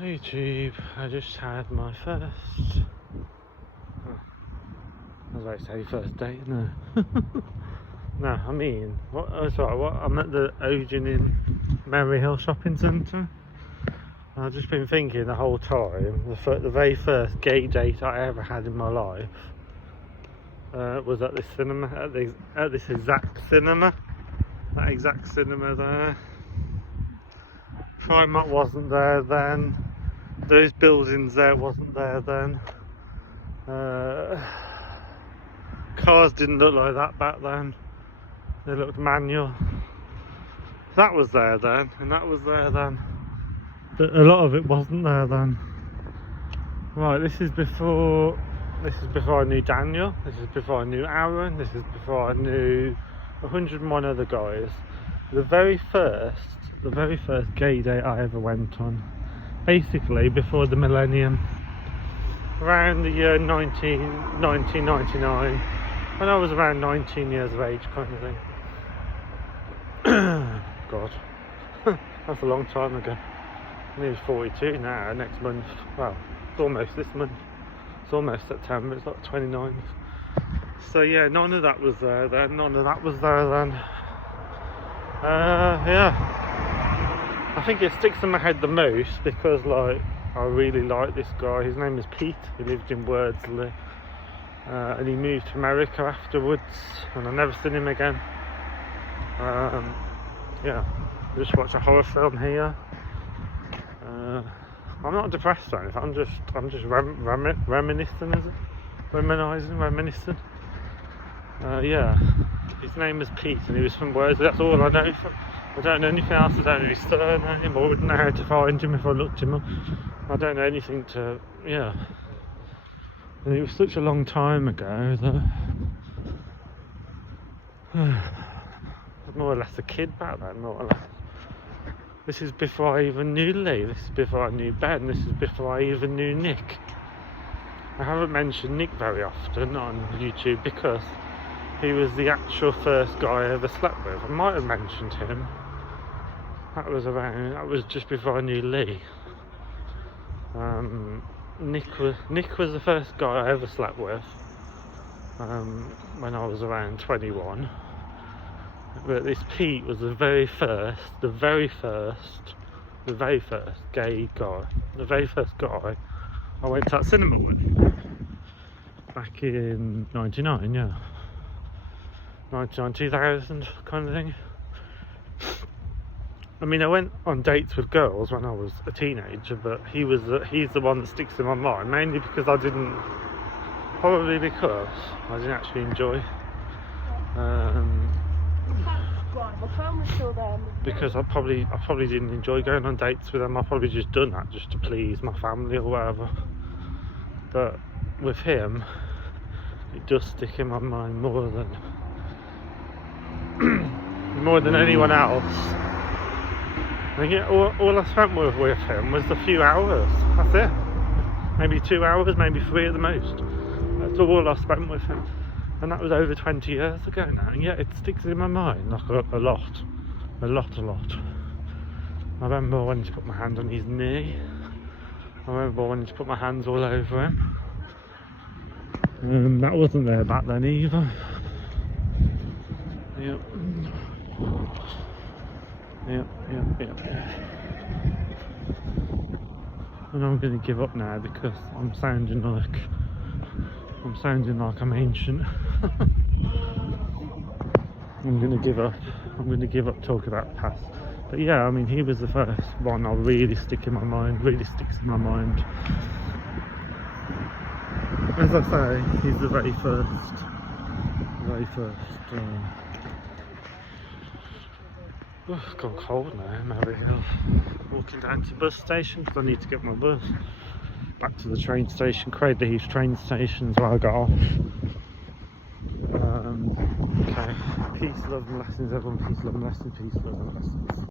YouTube, I just had my first, as I say, first date, no. No, I mean, I'm at the Odeon in Maryhill Shopping Centre. I've just been thinking the whole time, the very first gay date I ever had in my life was at this cinema, at this exact cinema, that exact cinema there. Primark wasn't there then, those buildings there wasn't there then, cars didn't look like that back then, they looked manual. That was there then, and that was there then, but a lot of it wasn't there then. Right, this is before I knew Daniel, this is before I knew Aaron, this is before I knew 101 other guys. The very first gay date I ever went on, basically before the millennium, around the year 1999, when I was around 19 years of age, kind of thing. God, that's a long time ago. I'm nearly 42 now, next month, well, it's almost this month, it's almost September, it's like 29th. So yeah, none of that was there then, none of that was there then. Yeah, I think it sticks in my head the most because, like, I really like this guy. His name is Pete. He lived in Wordsley, and he moved to America afterwards, and I've never seen him again. Yeah, I just watched a horror film here. I'm not depressed or anything. I'm just reminiscing, is it? Reminiscing. Yeah, his name is Pete and he was from Wales. That's all I know. I don't know anything else. I don't know his surname. I wouldn't know how to find him if I looked him up. I don't know anything to, yeah. And it was such a long time ago that I was more or less a kid back then, more or less. This is before I even knew Lee, this is before I knew Ben, this is before I even knew Nick. I haven't mentioned Nick very often on YouTube because he was the actual first guy I ever slept with. I might have mentioned him. That was just before I knew Lee. Nick was the first guy I ever slept with when I was around 21. But this Pete was the very first gay guy, the very first guy I went to that cinema with. Back in 99, yeah. 99, 2000 kind of thing. I mean, I went on dates with girls when I was a teenager, but he's the one that sticks in my mind, mainly because probably because I didn't actually enjoy. Because I probably didn't enjoy going on dates with them. I probably just done that just to please my family or whatever. But with him, it does stick in my mind more than anyone else. I think all I spent with him was a few hours. That's it. Maybe 2 hours, maybe 3 at the most. That's all I spent with him. And that was over 20 years ago now. And yet it sticks in my mind like a lot. I remember wanting to put my hand on his knee. I remember wanting to put my hands all over him. That wasn't there back then either. Yep. And I'm going to give up now because I'm sounding like I'm ancient. I'm going to give up talking about the past. But yeah, I mean, he was the first one that really sticks in my mind. As I say, he's the very first. It's gone cold now in Maryhill. Walking down to the bus station because I need to get my bus back to the train station. Cradley Heath train station is where I got off. Okay, peace, love and blessings everyone, peace, love and blessings, peace, love and blessings.